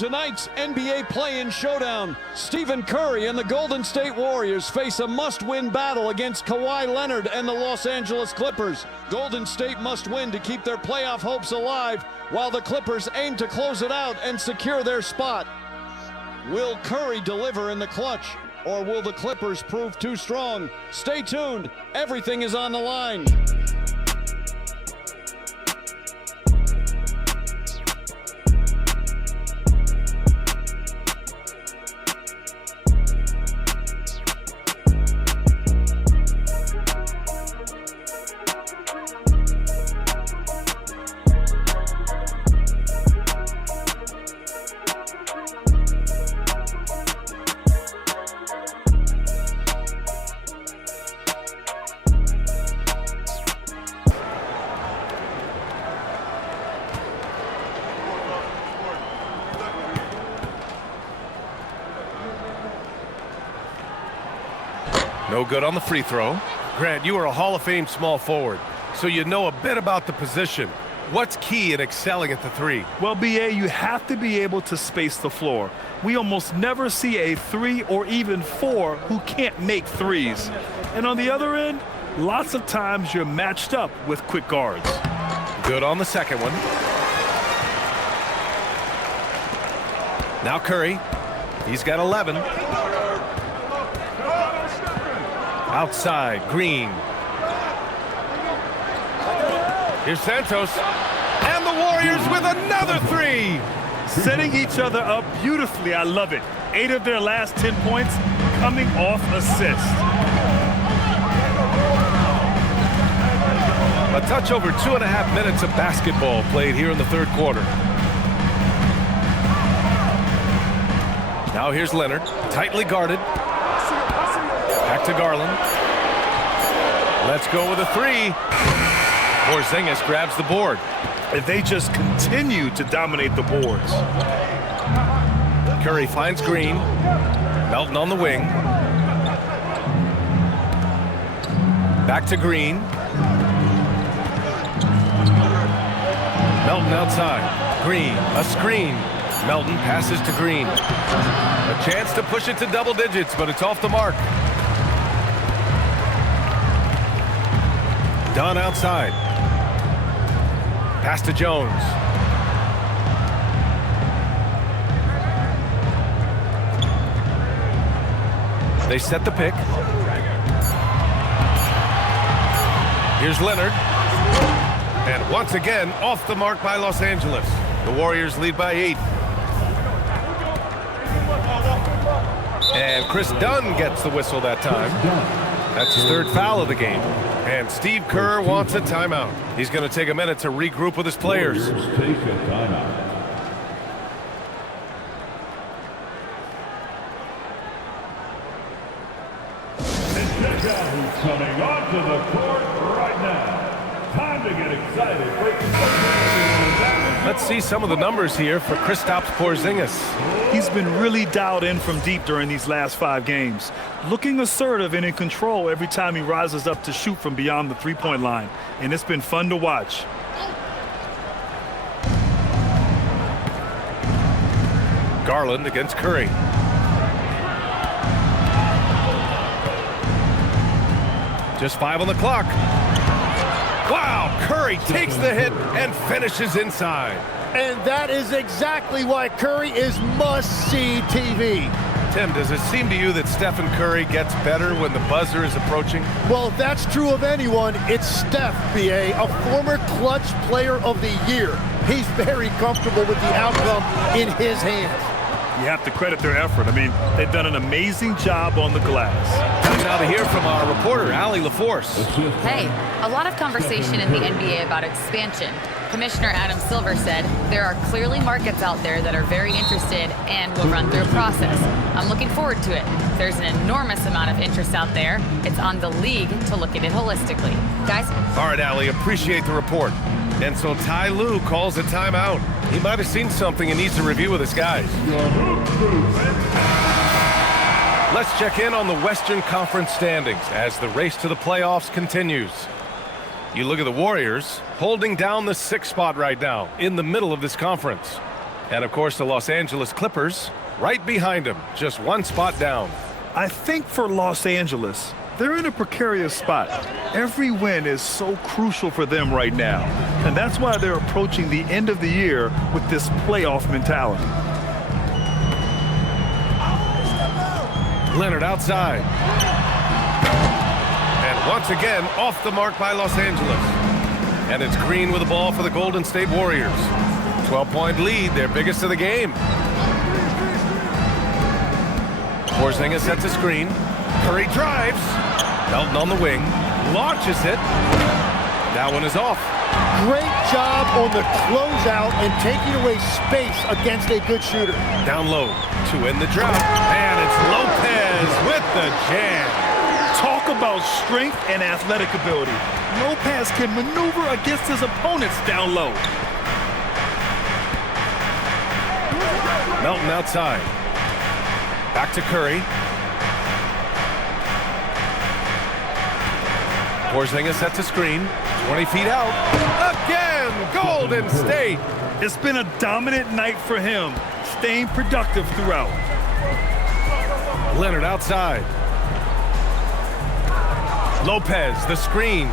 tonight's NBA play-in showdown, Stephen Curry and the Golden State Warriors face a must-win battle against Kawhi Leonard and the Los Angeles Clippers. Golden State must win to keep their playoff hopes alive, while the Clippers aim to close it out and secure their spot. Will Curry deliver in the clutch, or will the Clippers prove too strong? Stay tuned. Everything is on the line. No good on the free throw. Grant, you are a Hall of Fame small forward, so you know a bit about the position. What's key in excelling at the three? Well, BA, you have to be able to space the floor. We almost never see a 3 or even 4 who can't make threes. And on the other end, lots of times you're matched up with quick guards. Good on the second one. Now Curry. He's got 11. Outside, Green. Here's Santos. And the Warriors with another three. Setting each other up beautifully. I love it. 8 of their last 10 points coming off assists. A touch over 2.5 minutes of basketball played here in the third quarter. Now here's Leonard, tightly guarded. Back to Garland. Let's go with a three. Porzingis grabs the board. And they just continue to dominate the boards. Curry finds Green. Melton on the wing. Back to Green. Melton outside. Green, a screen. Melton passes to Green. A chance to push it to double digits, but it's off the mark. Dunn outside. Pass to Jones. They set the pick. Here's Leonard. And once again, off the mark by Los Angeles. The Warriors lead by 8. And Chris Dunn gets the whistle that time. That's his third foul of the game. And Steve Kerr wants a timeout. He's going to take a minute to regroup with his players. Take a timeout. And check out who's coming onto the court right now. Time to get excited. Let's see some of the numbers here for Kristaps Porzingis. He's been really dialed in from deep during these last 5 games. Looking assertive and in control every time he rises up to shoot from beyond the three-point line. And it's been fun to watch. Garland against Curry. Just 5 on the clock. Wow, Curry takes the hit and finishes inside. And that is exactly why Curry is must-see TV. Tim, does it seem to you that Stephen Curry gets better when the buzzer is approaching? Well, if that's true of anyone, it's Steph, B.A., a former clutch player of the year. He's very comfortable with the outcome in his hands. You have to credit their effort. I mean, they've done an amazing job on the glass. Time now to hear from our reporter, Allie LaForce. Hey, a lot of conversation in the NBA about expansion. Commissioner Adam Silver said there are clearly markets out there that are very interested and will run through a process. I'm looking forward to it. There's an enormous amount of interest out there. It's on the league to look at it holistically. Guys? All right, Allie, appreciate the report. And so Ty Lue calls a timeout. He might have seen something and needs to review with his guys. Let's check in on the Western Conference standings as the race to the playoffs continues. You look at the Warriors holding down the 6th spot right now in the middle of this conference. And, of course, the Los Angeles Clippers right behind him, just one spot down. I think for Los Angeles, they're in a precarious spot. Every win is so crucial for them right now. And that's why they're approaching the end of the year with this playoff mentality. Leonard outside. And once again, off the mark by Los Angeles. And it's Green with the ball for the Golden State Warriors. 12-point lead, their biggest of the game. Porzingis sets a screen. Curry drives. Melton on the wing. Launches it. That one is off. Great job on the closeout and taking away space against a good shooter. Down low to end the drought. And it's Lopez with the jam. Talk about strength and athletic ability. Lopez can maneuver against his opponents down low. Melton outside. Back to Curry. Porzingis sets a screen. 20 feet out. Again, Golden State. It's been a dominant night for him, staying productive throughout. Leonard outside. Lopez, the screen.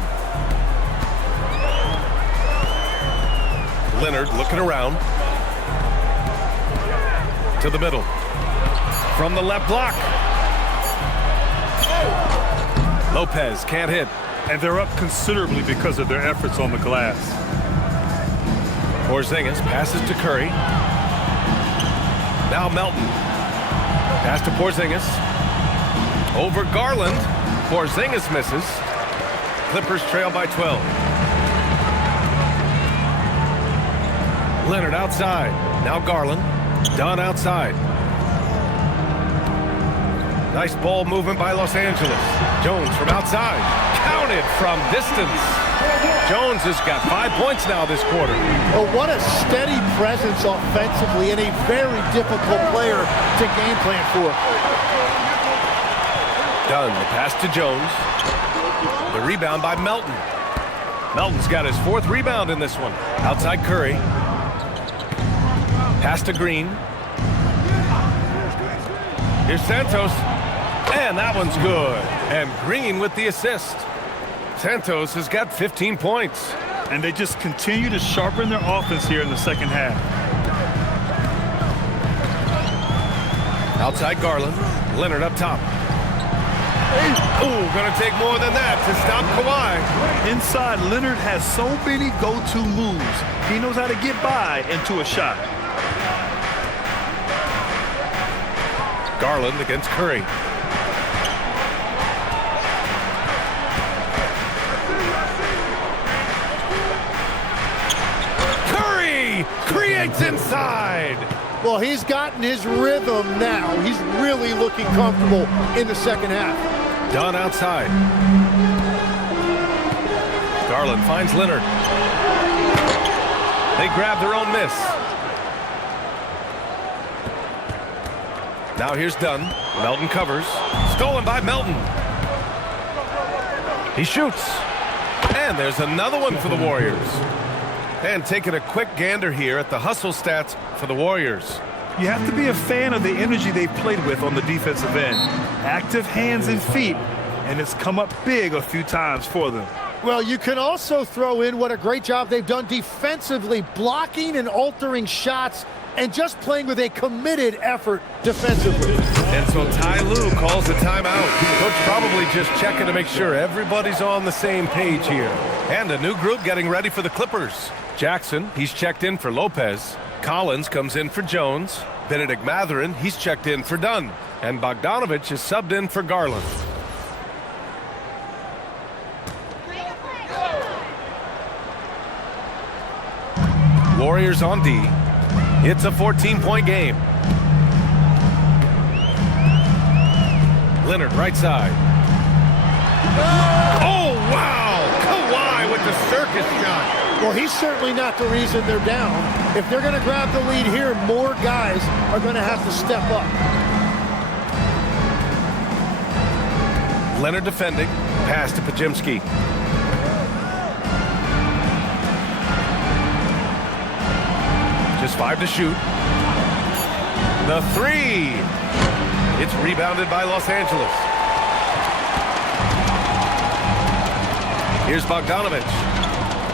Leonard looking around. To the middle. From the left block. Lopez can't hit. And they're up considerably because of their efforts on the glass. Porzingis passes to Curry. Now Melton. Pass to Porzingis. Over Garland. Porzingis misses. Clippers trail by 12. Leonard outside. Now Garland. Dunn outside. Nice ball movement by Los Angeles. Jones from outside. Counted from distance. Jones has got 5 points now this quarter. Oh, what a steady presence offensively and a very difficult player to game plan for. Dunn, the pass to Jones. The rebound by Melton. Melton's got his 4th rebound in this one. Outside Curry. Pass to Green. Here's Santos. And that one's good. And Green with the assist. Santos has got 15 points. And they just continue to sharpen their offense here in the second half. Outside Garland. Leonard up top. Oh, gonna take more than that to stop Kawhi. Inside, Leonard has so many go-to moves. He knows how to get by into a shot. Garland against Curry. Curry creates inside. Well, he's gotten his rhythm now. He's really looking comfortable in the second half. Dunn outside. Garland finds Leonard. They grab their own miss. Now here's Dunn. Melton covers. Stolen by Melton. He shoots. And there's another one for the Warriors. And taking a quick gander here at the hustle stats for the Warriors. You have to be a fan of the energy they've played with on the defensive end. Active hands and feet, and it's come up big a few times for them. Well, you can also throw in what a great job they've done defensively, blocking and altering shots and just playing with a committed effort defensively. And so Ty Lue calls a timeout. Coach probably just checking to make sure everybody's on the same page here. And a new group getting ready for the Clippers. Jackson, he's checked in for Lopez. Collins comes in for Jones. Benedict Mathurin, he's checked in for Dunn. And Bogdanovich is subbed in for Garland. Warriors on D. It's a 14-point game. Leonard right side. Oh, wow! Kawhi with the circus shot. Well, he's certainly not the reason they're down. If they're going to grab the lead here, more guys are going to have to step up. Leonard defending. Pass to Pajimski. Just 5 to shoot. The three. It's rebounded by Los Angeles. Here's Bogdanovich.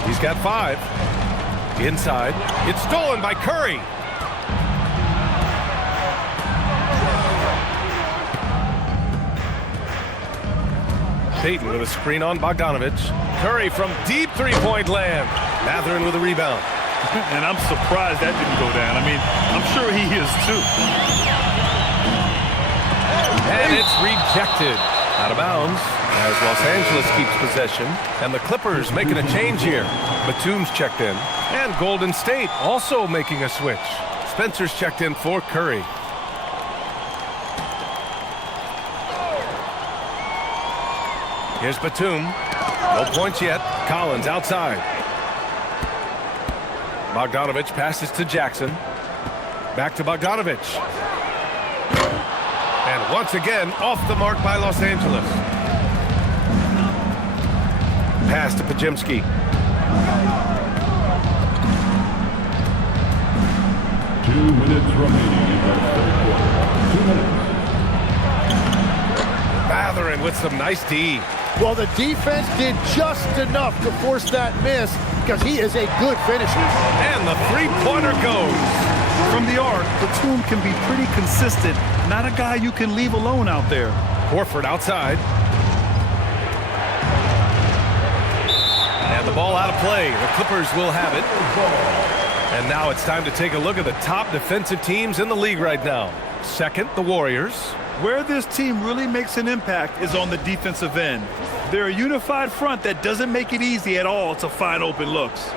He's got 5. Inside. It's stolen by Curry. Payton with a screen on Bogdanovich. Curry from deep three-point land. Mathurin with a rebound. And I'm surprised that didn't go down. I mean, I'm sure he is too. And it's rejected. Out of bounds as Los Angeles keeps possession. And the Clippers making a change here. Batum's checked in. And Golden State also making a switch. Spencer's checked in for Curry. Here's Batum. No points yet. Collins outside. Bogdanovich passes to Jackson. Back to Bogdanovich. And once again, off the mark by Los Angeles. Pass to Pajemski. Two minutes remaining in the third quarter. 2 minutes. Mathurin with some nice D. Well, the defense did just enough to force that miss because he is a good finisher. And the three-pointer goes. From the arc, Batum can be pretty consistent. Not a guy you can leave alone out there. Horford outside. And the ball out of play. The Clippers will have it. And now it's time to take a look at the top defensive teams in the league right now. Second, the Warriors. Where this team really makes an impact is on the defensive end. They're a unified front that doesn't make it easy at all to find open looks.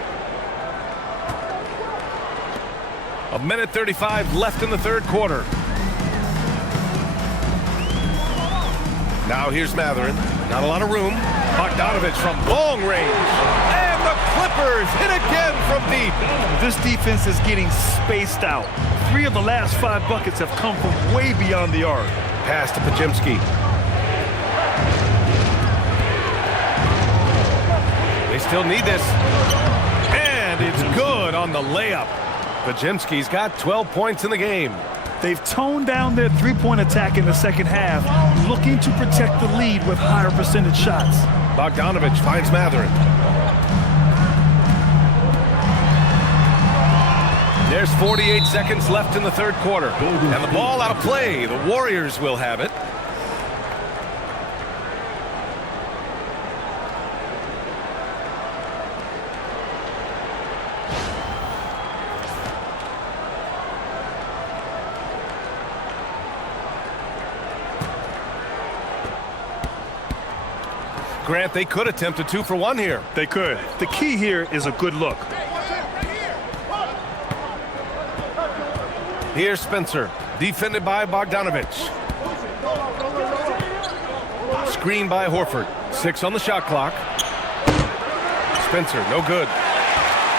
1:35 left in the third quarter. Now here's Mathurin. Not a lot of room. Bogdanovich from long range. And the Clippers hit again from deep. This defense is getting spaced out. 3 of the last 5 buckets have come from way beyond the arc. Pass to Pajemski. They still need this. And it's good on the layup. Pajemski's got 12 points in the game. They've toned down their three-point attack in the second half, looking to protect the lead with higher percentage shots. Bogdanovich finds Mathurin. There's 48 seconds left in the third quarter. And the ball out of play. The Warriors will have it. Grant, they could attempt a 2-for-1 here. They could. The key here is a good look. Here's Spencer, defended by Bogdanovich. Screen by Horford. 6 on the shot clock. Spencer, no good.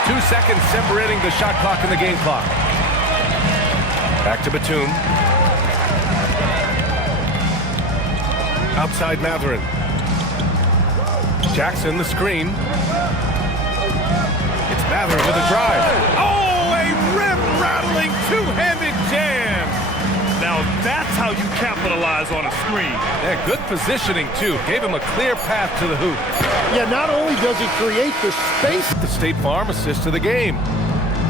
2 seconds separating the shot clock and the game clock. Back to Batum. Outside Mathurin. Jackson, the screen. It's Mathurin with a drive. Oh, a rim-rattling two-handed jam. Now that's how you capitalize on a screen. Yeah, good positioning, too. Gave him a clear path to the hoop. Yeah, not only does he create the space. The State Farm assist to the game.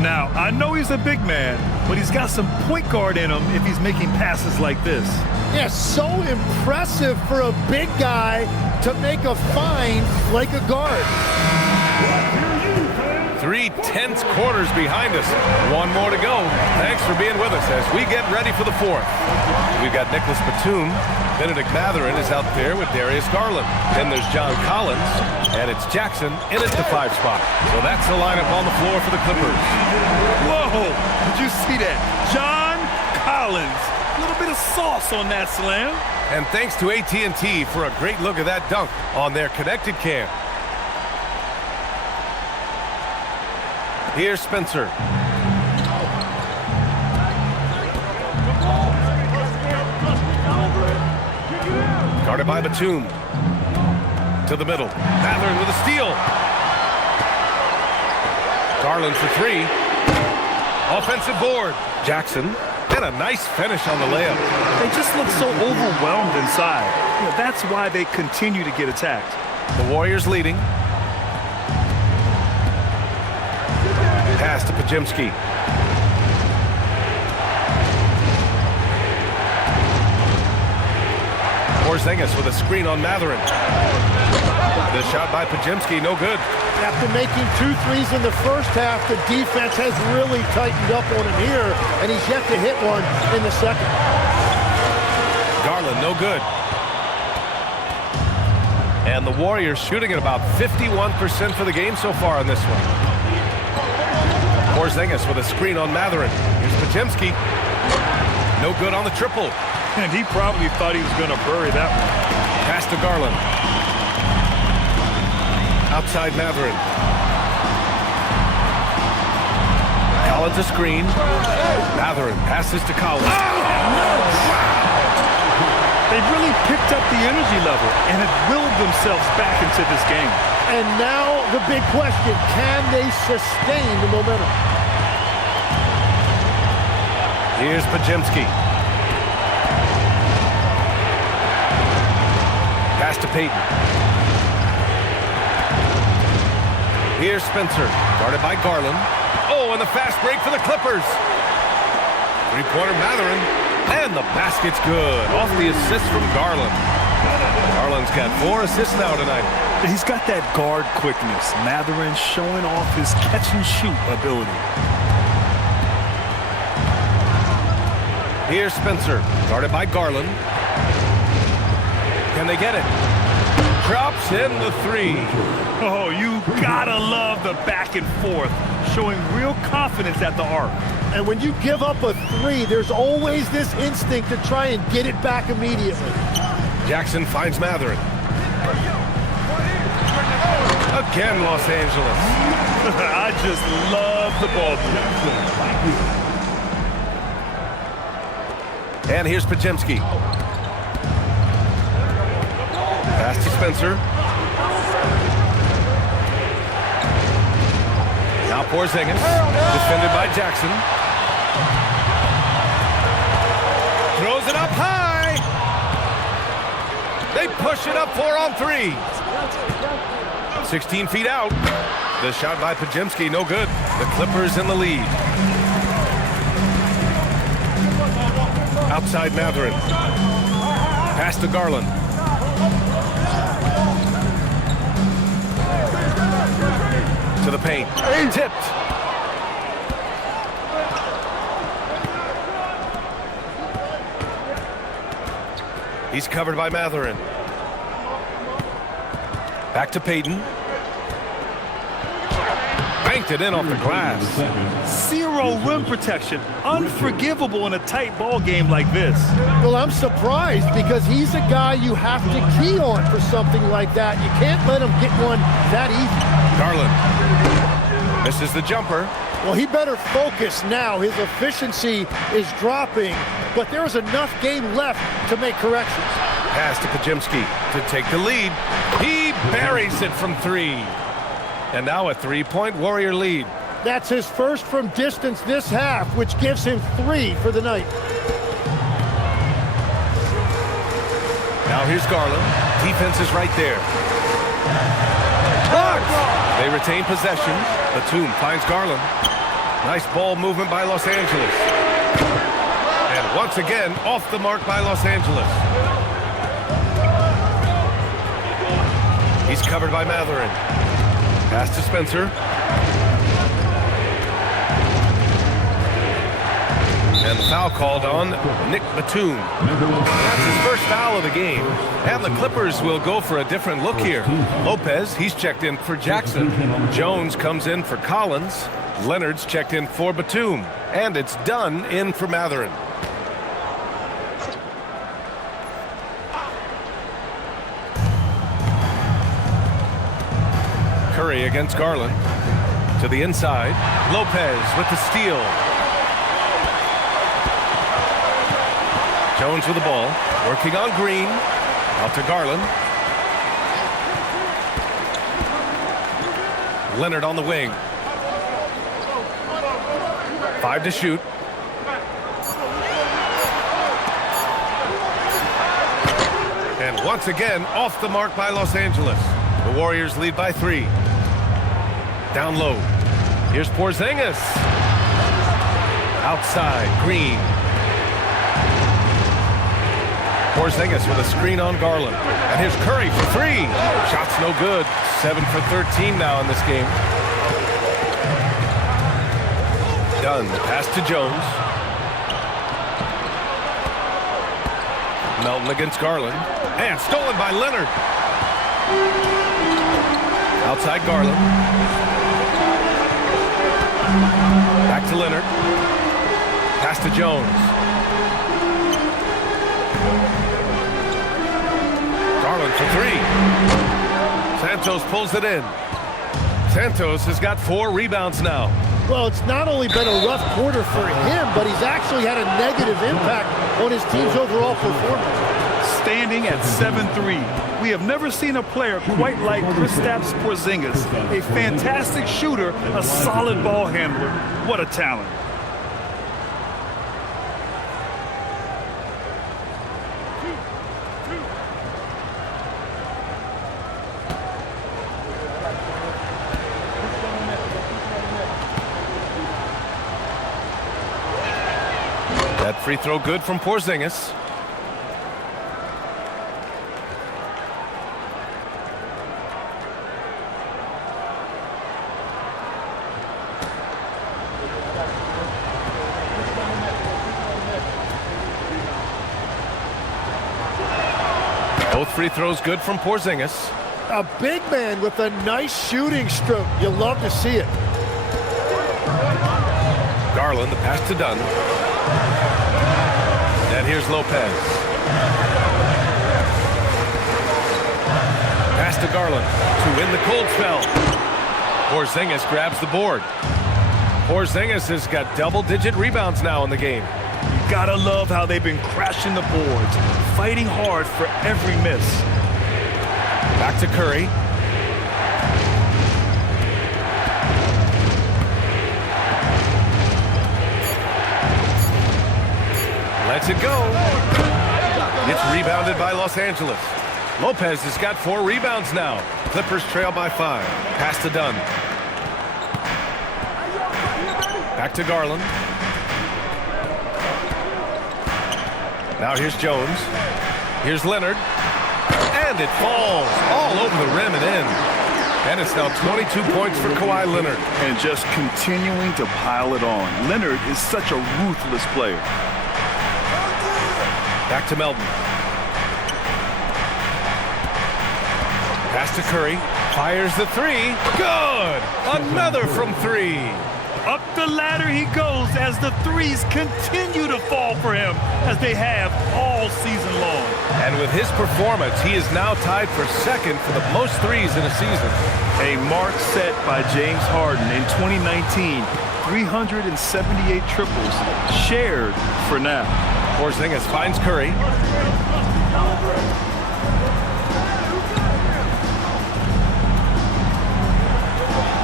Now, I know he's a big man, but he's got some point guard in him if he's making passes like this. Yeah, so impressive for a big guy to make a find like a guard. 3 tense quarters behind us. 1 more to go. Thanks for being with us as we get ready for the 4th. We've got Nicholas Batum. Benedict Mathurin is out there with Darius Garland. Then there's John Collins, and it's Jackson in at the 5 spot. So that's the lineup on the floor for the Clippers. Whoa! Did you see that? John Collins. A little bit of sauce on that slam. And thanks to AT&T for a great look at that dunk on their connected cam. Here's Spencer. Guarded by Batum. To the middle. Mathurin with a steal. Garland for 3. Offensive board. Jackson And a nice finish on the layup. They just look so overwhelmed inside. That's why they continue to get attacked. The Warriors leading. Pass to Pajimski. Porzingis with a screen on Matherin. The shot by Pajimski, no good. After making 2 threes in the first half, the defense has really tightened up on him here, and he's yet to hit one in the second. Garland, no good. And the Warriors shooting at about 51% for the game so far on this one. Porzingis with a screen on Matherin. Here's Pajimski. No good on the triple. And he probably thought he was going to bury that one. Pass to Garland. Outside Matherin. Collins a screen. Matherin passes to Collins. They really picked up the energy level and have willed themselves back into this game. And now the big question, can they sustain the momentum? Here's Pajimski. Pass to Payton. Here's Spencer, guarded by Garland. Oh, and the fast break for the Clippers. Three-pointer Matherin, and the basket's good. Off the assist from Garland. Garland's got 4 assists now tonight. He's got that guard quickness. Matherin showing off his catch-and-shoot ability. Here's Spencer, guarded by Garland. Can they get it? Drops in the 3. Oh, you gotta love the back and forth, showing real confidence at the arc. And when you give up a 3, there's always this instinct to try and get it back immediately. Jackson finds Matherin. Again, Los Angeles. I just love the ball. And here's Pajimski. Pass to Spencer. Now Porzingis, defended by Jackson. Throws it up high. They push it up 4 on 3. 16 feet out. The shot by Pajimski, no good. The Clippers in the lead. Outside Matherin. Pass to Garland. To the paint. Tipped. He's covered by Matherin. Back to Payton. Banked it in off the glass. 0 rim protection. Unforgivable in a tight ball game like this. Well, I'm surprised because he's a guy you have to key on for something like that. You can't let him get one that easy. Garland misses the jumper. Well, he better focus now. His efficiency is dropping, but there is enough game left to make corrections. Pass to Pajimski to take the lead. He buries it from 3. And now a 3-point Warrior lead. That's his first from distance this half, which gives him 3 for the night. Now here's Garland. Defense is right there. They retain possession. Batum finds Garland. Nice ball movement by Los Angeles. And once again, off the mark by Los Angeles. He's covered by Matherin. Pass to Spencer. And the foul called on Nick Batum. That's his first foul of the game. And the Clippers will go for a different look here. Lopez, he's checked in for Jackson. Jones comes in for Collins. Leonard's checked in for Batum. And it's done in for Matherin. Curry against Garland. To the inside. Lopez with the steal. Jones with the ball. Working on Green. Out to Garland. Leonard on the wing. 5 to shoot. And once again, off the mark by Los Angeles. The Warriors lead by 3. Down low. Here's Porzingis. Outside, Green. Porzingis with a screen on Garland. And here's Curry for 3. Shot's no good. 7 for 13 now in this game. Dunn, pass to Jones. Melton against Garland. And stolen by Leonard. Outside Garland. Back to Leonard. Pass to Jones. Garland for 3. Santos pulls it in. Santos has got 4 rebounds now. Well, it's not only been a rough quarter for him, but he's actually had a negative impact on his team's overall performance. Standing at 7-3, we have never seen a player quite like Kristaps Porzingis. A fantastic shooter, a solid ball handler. What a talent. That free throw good from Porzingis. Both free throws good from Porzingis. A big man with a nice shooting stroke. You love to see it. Garland, the pass to Dunn. And here's Lopez. Pass to Garland to win the cold spell. Porzingis grabs the board. Porzingis has got double-digit rebounds now in the game. You gotta love how they've been crashing the boards, fighting hard for every miss. Back to Curry. Lets it go. It's rebounded by Los Angeles. Lopez has got 4 rebounds now. Clippers trail by 5. Pass to Dunn. Back to Garland. Now here's Jones. Here's Leonard. And it falls all over the rim and in. And it's now 22 points for Kawhi Leonard. And just continuing to pile it on. Leonard is such a ruthless player. Back to Melton. Pass to Curry. Fires the 3. Good! Another from 3. Up the ladder he goes as the threes continue to fall for him, as they have all season long. And with his performance, he is now tied for second for the most threes in a season. A mark set by James Harden in 2019. 378 triples shared for now. Porzingis finds Curry.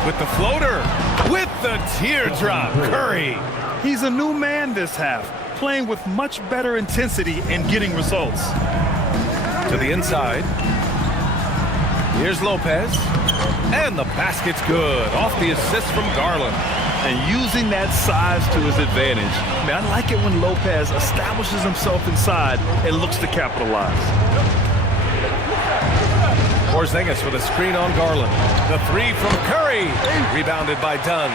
With the floater. With the teardrop. Curry. He's a new man this half, playing with much better intensity and getting results. To the inside. Here's Lopez. And the basket's good. Off the assist from Garland. And using that size to his advantage. I mean, I like it when Lopez establishes himself inside and looks to capitalize. Porzingis with a screen on Garland. The 3 from Curry. Rebounded by Dunn.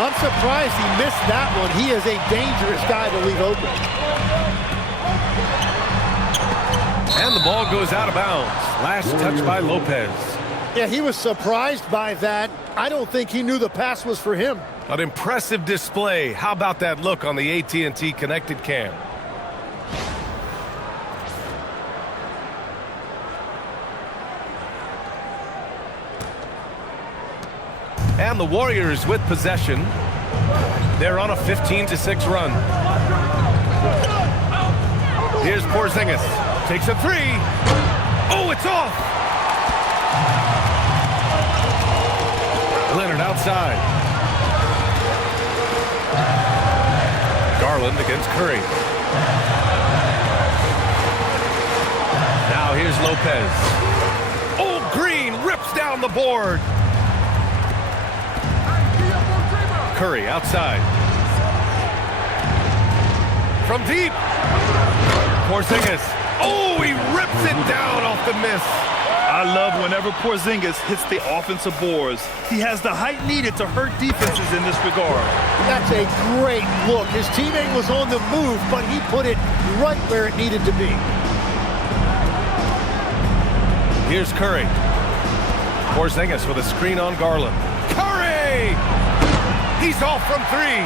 I'm surprised he missed that one. He is a dangerous guy to leave open. And the ball goes out of bounds. Last touch by Lopez. Yeah, he was surprised by that. I don't think he knew the pass was for him. An impressive display. How about that look on the AT&T connected cam? And the Warriors with possession. They're on a 15-6 run. Here's Porzingis. Takes a 3. Oh, it's off! Leonard outside. Garland against Curry. Now here's Lopez. Oh, Green rips down the board. Curry outside. From deep. Porzingis. Oh, he rips it down off the miss. I love whenever Porzingis hits the offensive boards. He has the height needed to hurt defenses in this regard. That's a great look. His teammate was on the move, but he put it right where it needed to be. Here's Curry. Porzingis with a screen on Garland. Curry! He's off from three.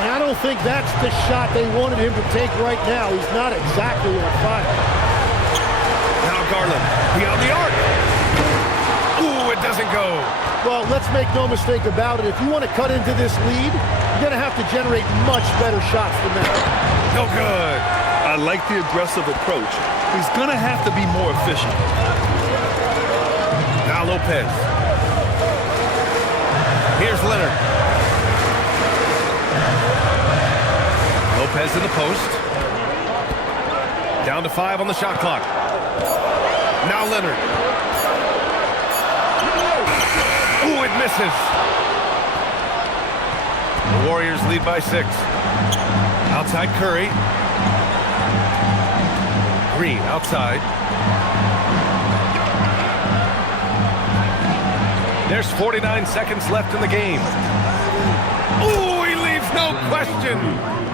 And I don't think that's the shot they wanted him to take right now. He's not exactly in a fire. Now Garland, beyond the arc. Ooh, it doesn't go. Well, let's make no mistake about it. If you want to cut into this lead, you're going to have to generate much better shots than that. No good. I like the aggressive approach. He's going to have to be more efficient. Now Lopez. Here's Leonard. Lopez in the post. Down to 5 on the shot clock. Now Leonard. Ooh, it misses. The Warriors lead by 6. Outside Curry. Green outside. There's 49 seconds left in the game. Ooh, he leaves no question.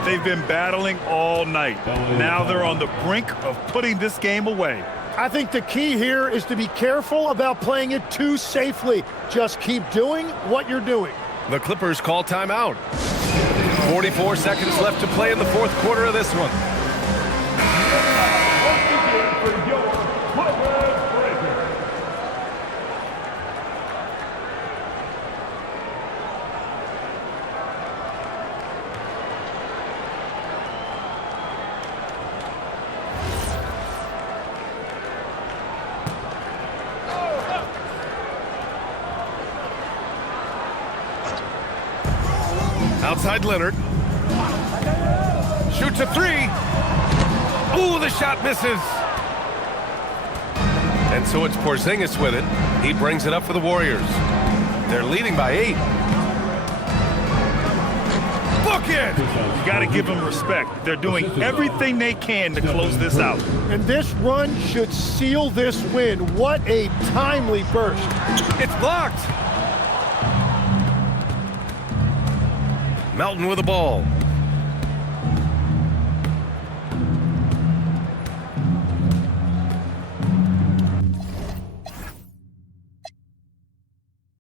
They've been battling all night. Now they're on the brink of putting this game away. I think the key here is to be careful about playing it too safely. Just keep doing what you're doing. The Clippers call timeout. 44 seconds left to play in the fourth quarter of this one. Outside Leonard. Shoots a 3. Ooh, the shot misses. And so it's Porzingis with it. He brings it up for the Warriors. They're leading by 8. Book it! You got to give them respect. They're doing everything they can to close this out. And this run should seal this win. What a timely burst. It's blocked. Melton with the ball.